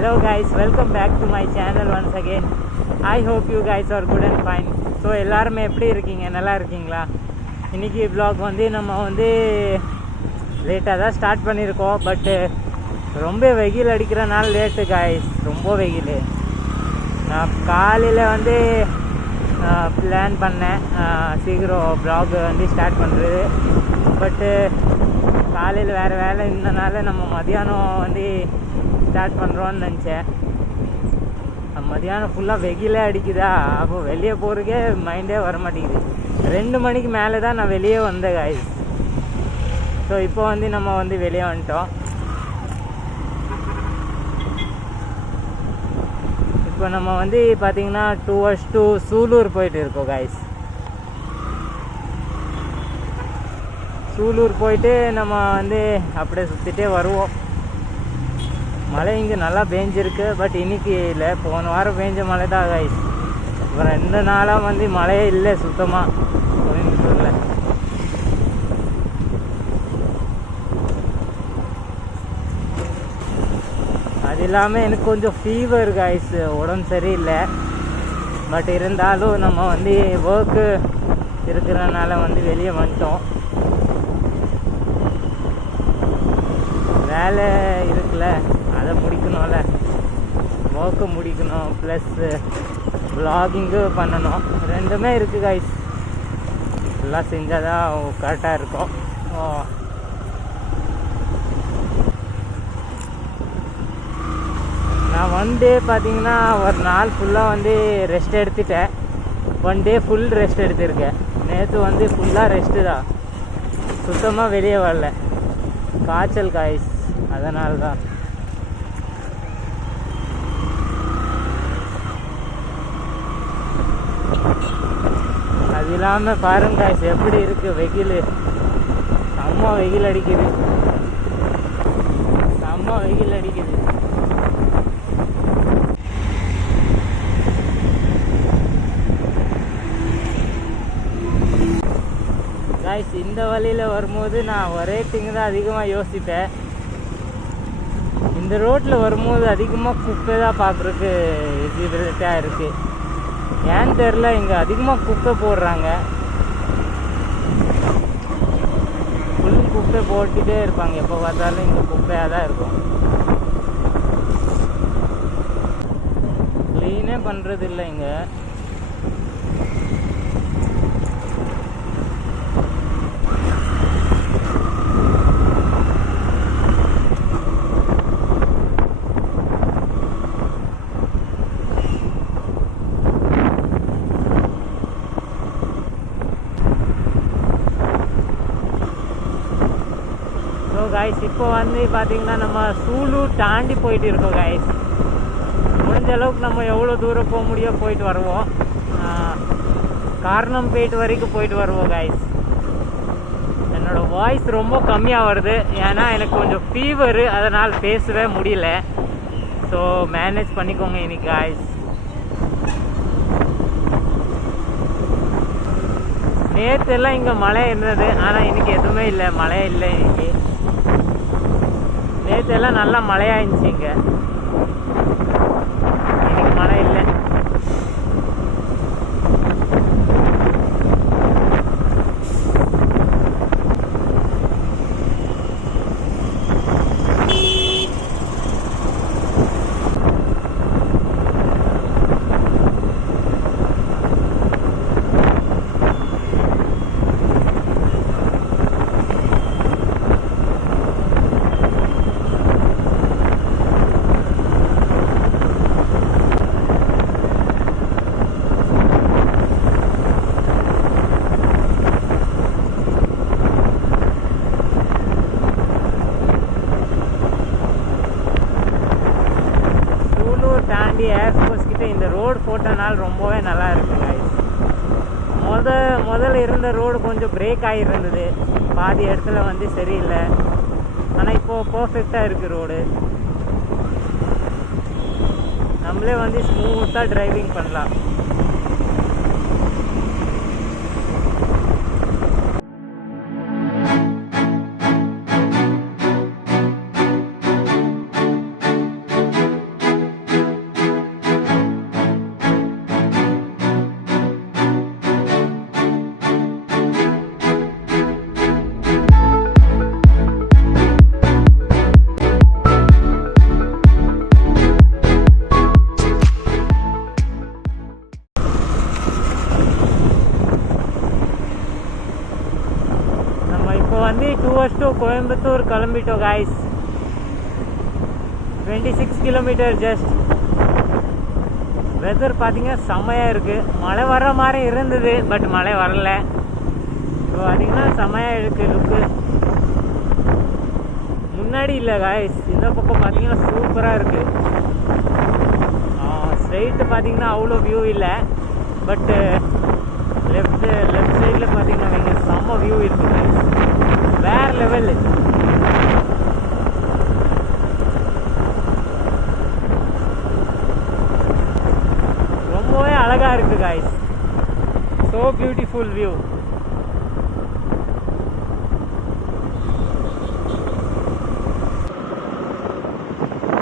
Hello guys, welcome back to my channel once again. I hope you guys are good and fine. So எல்லாருமே எப்படி இருக்கீங்க? நல்லா இருக்கீங்களா? இன்றைக்கி ப்ளாக் வந்து நம்ம வந்து லேட்டாக தான் ஸ்டார்ட் பண்ணியிருக்கோம் பட்டு ரொம்ப வெயில் அடிக்கிறனால லேட்டு காய்ஸ் ரொம்ப வெயில். நான் காலையில் வந்து பிளான் பண்ணேன். சீக்கிரம் ப்ளாக் வந்து ஸ்டார்ட் பண்ணுறது பட்டு காலையில் வேறு வேலை இருந்தனால நம்ம மதியானம் வந்து ஸ்டார்ட் பண்ணுறோன்னு நினச்சேன். மதியானம் ஃபுல்லாக வெயிலே அடிக்குதா? அப்போ வெளியே போகிறதுக்கே மைண்டே வர மாட்டேங்குது ரெண்டு மணிக்கு மேலே தான் நான் வெளியே வந்தேன் காய்ஸ் ஸோ இப்போ வந்து நம்ம வந்து வெளியே வந்துட்டோம். இப்போ நம்ம வந்து பார்த்தீங்கன்னா டூ ஹவர்ஸ் டூ சூலூர் போயிட்டு இருக்கோம் காய்ஸ் சூலூர் போயிட்டு நம்ம வந்து அப்படியே சுற்றிட்டே வருவோம். மழை இங்கே நல்லா பேஞ்சிருக்கு பட் இன்னைக்கு இல்லை. போன வாரம் பேஞ்ச மழை தான் ஆயிடுச்சு இப்போ ரெண்டு நாளாக வந்து மழையே இல்லை சுத்தமாக கோயம்புத்தூரில் அது இல்லாமல் எனக்கு கொஞ்சம் ஃபீவர் காய்ஸ் உடம்பு சரியில்லை. பட் இருந்தாலும் நம்ம வந்து ஒர்க்கு இருக்கிறனால வந்து வெளியே வந்துட்டோம். வேலை இருக்குல்ல. அதை முடிக்கணும்ல? ஒர்க்கு முடிக்கணும் ப்ளஸ்ஸு ப்ளாகிங்கு பண்ணணும். ரெண்டுமே இருக்குது கைஸ் எல்லாம் செஞ்சால் தான் கரெக்டாக இருக்கும். ஓ. நான் ஒன் டே பார்த்தீங்கன்னா ஒரு நாள் ஃபுல்லாக வந்து ரெஸ்ட் எடுத்துட்டேன். ஒன் டே ஃபுல் ரெஸ்ட் எடுத்திருக்கேன். நேற்று வந்து ஃபுல்லாக ரெஸ்ட்டு தான். சுத்தமாக வெளியே வரல. காய்ச்சல் காய்ஸ் அதனால தான் அது இல்லாமல் பாருங்க எப்படி இருக்கு வெயில். செம்ம வெயில் அடிக்குது. செம்ம வெயில் அடிக்குது. காய்ஸ் இந்த வழியில் வரும்போது நான் ஒரே திங்கு தான் அதிகமாக யோசிப்பேன். இந்த ரோட்டில் வரும்போது அதிகமாக குப்பை தான் பார்க்குறதுக்கு விசிபிலிட்டியாக இருக்குது ஏன்னு தெரில இங்கே அதிகமாக குப்பை போடுறாங்க. ஃபுல் குப்பை போட்டுகிட்டே இருப்பாங்க. எப்போ பார்த்தாலும் இங்கே குப்பையாக தான் இருக்கும். க்ளீனே பண்ணுறது இல்லை இங்கே. காய்ஸ் இப்போ வந்து பார்த்திங்கன்னா நம்ம சூலூர் தாண்டி போயிட்டு இருக்கோம் காய்ஸ் முடிஞ்ச அளவுக்கு நம்ம எவ்வளோ தூரம் போக முடியோ போயிட்டு வருவோம். காரணம் காரணம்பேட் வரைக்கும் போயிட்டு வருவோம் காய்ஸ் என்னோட வாய்ஸ் ரொம்ப கம்மியாக வருது. ஏன்னா எனக்கு கொஞ்சம் ஃபீவரு அதனால் பேசவே முடியல. ஸோ மேனேஜ் பண்ணிக்கோங்க இன்னைக்கு காய்ஸ் நேற்றெல்லாம் இங்கே மழை இருந்தது. ஆனால் இன்றைக்கி எதுவுமே இல்லை. மழை இல்லை நேற்று எல்லாம் நல்லா மழையாயிருந்துச்சு இங்கே இன்னைக்கு மழை இல்லை சூலூர் தாண்டி ஏர்ஃபோர்ஸ் கிட்ட இந்த ரோடு போட்டனால ரொம்பவே நல்லா இருக்கு guys. முத முதல்ல இருந்த ரோடு கொஞ்சம் பிரேக் ஆகிருந்தது பாதி இடத்துல வந்து சரியில்லை. ஆனால் இப்போது பர்ஃபெக்டாக இருக்குது ரோடு நம்மளே வந்து ஸ்மூத்தாக டிரைவிங் பண்ணலாம். கோயம்புத்தூர் கிளம்பிட்டோம் guys twenty six kilometre just weather பார்த்தீங்கன்னா செம்மையாக இருக்குது மழை வர்ற மாதிரி இருந்தது பட் மழை வரல. இப்போ பார்த்தீங்கன்னா செம்மையாக இருக்குது லுக்கு முன்னாடி இல்லை காய்ஸ் இந்த பக்கம் பார்த்தீங்கன்னா சூப்பராக இருக்குது ஸ்ட்ரெயிட்டு பார்த்தீங்கன்னா அவ்வளோ வியூ இல்லை. பட்டு லெஃப்ட் லெஃப்ட் சைடில் பார்த்தீங்கன்னா வைங்க செம்ம வியூ இருக்குது guys. வேற லெவல் ரொம்பவே அழகா இருக்கு காய்ஸ் ஸோ பியூட்டிஃபுல் வியூ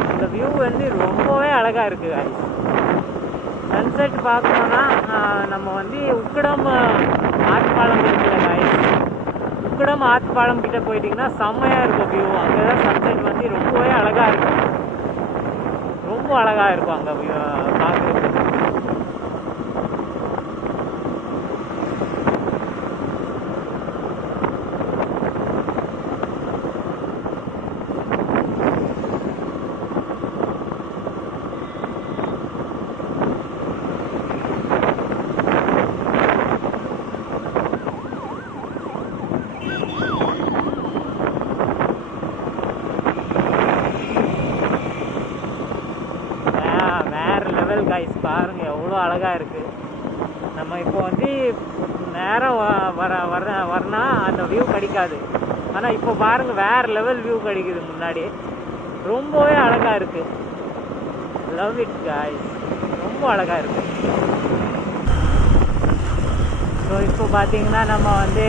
இந்த வியூ வந்து ரொம்பவே அழகா இருக்கு காய்ஸ் சன்செட் பார்க்கணுன்னா நம்ம வந்து உக்கடம் ஆத்பாலம் இருக்குல்ல காய்ஸ் உக்கடம் ஆத்பாலம் கிட்ட போயிட்டீங்கன்னா செம்மையா இருக்கும் வியூ அங்கே தான் சன்செட் வந்து ரொம்பவே அழகா இருக்கும். ரொம்ப அழகா இருக்கும் அங்கே வியூ பார்க்குறதுக்கு வே- வேற லெவல் கைஸ் அவ்வளோ அழகாக இருக்குது நம்ம இப்போ வந்து நேரம் வ- வர வர வரனா அந்த வியூ கிடைக்காது. ஆனால் இப்போ பாருங்க வேற லெவல் வியூ கிடைக்குது முன்னாடி ரொம்பவே அழகா இருக்கு. லவ் இட் காய்ஸ் ரொம்ப அழகா இருக்கு. ஸோ இப்போ பார்த்தீங்கன்னா நம்ம வந்து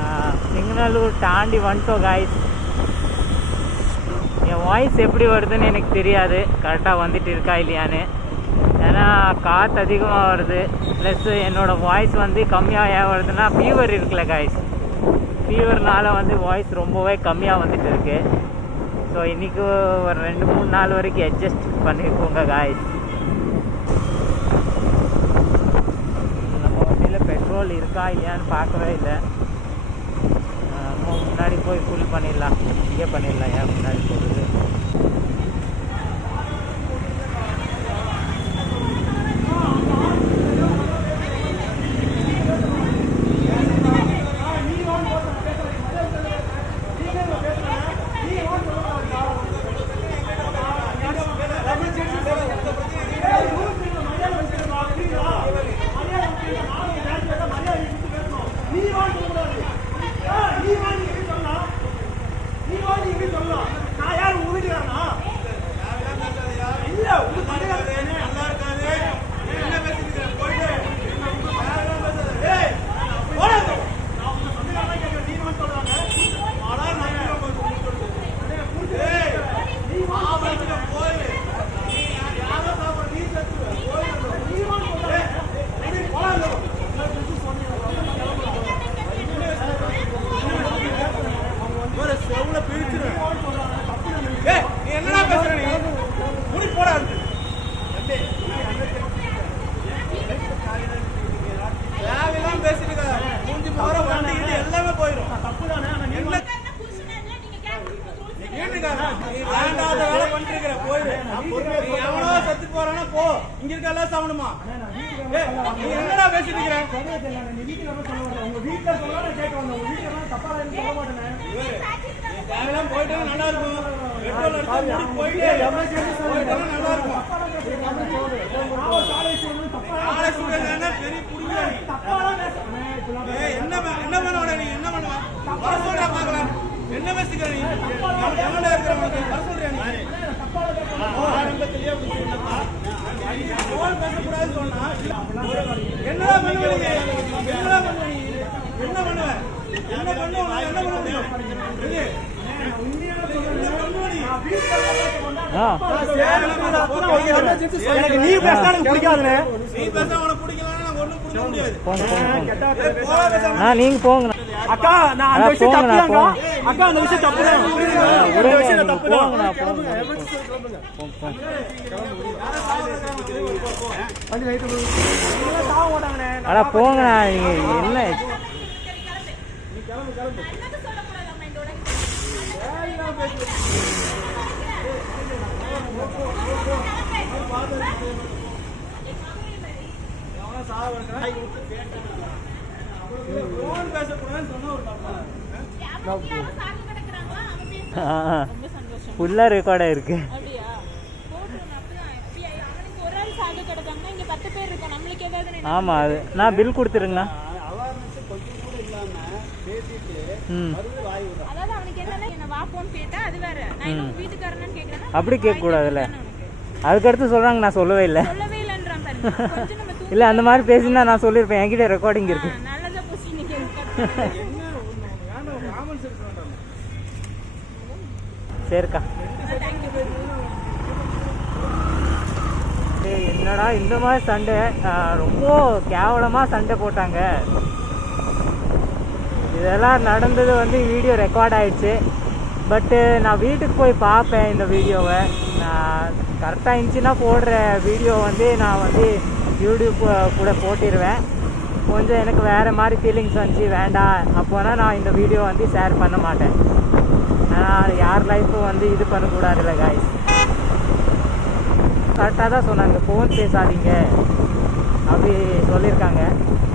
ஆஹ், சிங்னலூர் தாண்டி வந்துட்டோம் காய்ஸ் என் வாய்ஸ் எப்படி வருதுன்னு எனக்கு தெரியாது. கரெக்டாக வந்துட்டு இருக்கா இல்லையான்னு. ஏன்னா காற்று அதிகமாக வருது. ப்ளஸ் என்னோட வாய்ஸ் வந்து கம்மியாக ஏன் வருதுன்னா ஃபீவர் இருக்குல்ல காய்ஸ் ஃபீவர்னால வந்து வாய்ஸ் ரொம்பவே கம்மியாக வந்துட்டு இருக்கு. ஸோ இன்றைக்கி ஒரு ரெண்டு மூணு நாள் வரைக்கும் அட்ஜஸ்ட் பண்ணிக்கோங்க காய்ஸ் நம்ம வண்டியில் பெட்ரோல் இருக்கா இல்லையான்னு பார்க்கவே இல்லை. நம்ம முன்னாடி போய் ஃபுல் பண்ணிடலாம். இங்கே பண்ணிடலாம் ஏன் முன்னாடி போகுது ஒரு செவுல பிரிச்சிருவேன் ஏய் நீ என்னடா பேசுற நீ முடி போடா இருந்து தேவையெல்லாம் பேசிட்டு இருக்க மூஞ்சி போற வண்டி இது எல்லாமே போயிடும் என்ன நீ கேட்டுக்கார நீ வேண்டாத வேலை பண்ணிட்டு இருக்கிற நீ எவனோ செத்து போறானா. போ. இங்க இருக்க எல்லாம் சாவணுமா? ஏய், நீ என்னடா பேசிட்டு இருக்கிற? இவரு, நீ தேவையெல்லாம் போயிட்டா நல்லா இருக்கும். பெட்ரோல் எடுத்து முடி போயிட்டு போயிட்டா நல்லா இருக்கும். ஆளை சுடுறதுன்னா பெரிய. ஏய், என்ன என்ன பண்ணுவ நீ? என்ன பண்ணுவ? வர சொல்றா பார்க்கலாம். என்ன பேசிக்கிற நீ? எவன் எவன்டா இருக்கிற உனக்கு வர சொல்றியா நீ? ஆரம்பத்திலேயே பேசக்கூடாதுன்னு சொன்னா. என்னடா பண்ணுவ நீ? என்னடா பண்ணுவ நீ? என்ன பண்ணுவ? என்ன பண்ணுவ? என்ன பண்ண முடியும்? எனக்கு நீ பேசினா எனக்கு பிடிக்காதுனே நீ பேசினா உனக்கு பிடிக்கலன்னா நான் ஒண்ணும் புரிய முடியாது போங்க. அக்கா நான் அந்த விஷயம் போங்க. அக்கா அந்த விஷயம் விஷயம் அடா போங்கண்ணா என்ன? ஃபுல்லாக ரெக்கார்ட் ஆயிருக்கு. நினைவு ஆமாம் அது. நான் பில் கொடுத்துருங்கண்ணா ம். கேட்டா அது வேற. நான் கேக்குறேன்னா அப்படி கேட்கக்கூடாதுல்ல அதுக்கடுத்து சொல்கிறாங்க நான் சொல்லவே இல்லை. சொல்லவே இல்லைன்றான் இல்லை அந்த மாதிரி பேசினா நான் சொல்லியிருப்பேன். என்கிட்ட ரெக்கார்டிங் இருக்கு. நல்லதா போச்சு இன்னைக்கு சரிக்கா என்னடா இந்த மாதிரி சண்டை? ரொம்ப கேவலமாக சண்டை போட்டாங்க. இதெல்லாம் நடந்தது வந்து வீடியோ ரெக்கார்ட் ஆயிடுச்சு. பட்டு uh, நான் வீட்டுக்கு போய் பார்ப்பேன் இந்த வீடியோவை. நான் கரெக்டாக இருந்துச்சுன்னா போடுற வீடியோ வந்து நான் வந்து யூடியூப் கூட போட்டிருவேன். கொஞ்சம் எனக்கு வேறு மாதிரி ஃபீலிங்ஸ் வந்துச்சு வேண்டாம் அப்போனா நான் இந்த வீடியோ வந்து ஷேர் பண்ண மாட்டேன். ஆனால் யார் லைஃப்பும் வந்து இது பண்ணக்கூடாதுல்ல காய்ஸ் கரெக்டாக தான் சொன்னாங்க ஃபோன் பேசாதீங்க. அப்படி சொல்லியிருக்காங்க.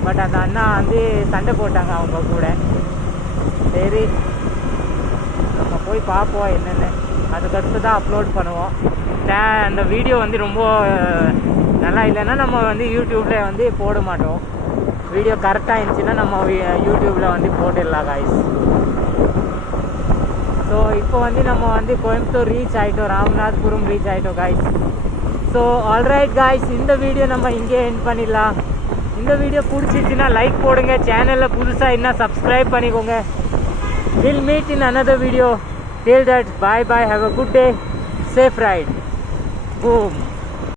பட் அந்த அண்ணா வந்து சண்டை போட்டாங்க அவங்க கூட. சரி. போய் பார்ப்போம் என்னென்னு. அதுக்கடுத்து தான் அப்லோட் பண்ணுவோம். அந்த வீடியோ வந்து ரொம்ப நல்லா இல்லைன்னா நம்ம வந்து யூடியூப்பில் வந்து போட மாட்டோம். வீடியோ கரெக்டாக இருந்துச்சுன்னா நம்ம யூடியூப்பில் வந்து போட்டுடலாம் காய்ஸ் ஸோ இப்போ வந்து நம்ம வந்து கோயம்புத்தூர் ரீச் ஆகிட்டோம் ராமநாத்புரம் ரீச் ஆகிட்டோம் காய்ஸ் ஸோ ஆல்ரைட் காய்ஸ் இந்த வீடியோ நம்ம இங்கே என் பண்ணிடலாம். இந்த வீடியோ பிடிச்சிருச்சுன்னா லைக் போடுங்க. சேனலில் புதுசாக என்ன சப்ஸ்கிரைப் பண்ணிக்கோங்க. Will meet in another video till that bye bye have a good day safe ride. Boom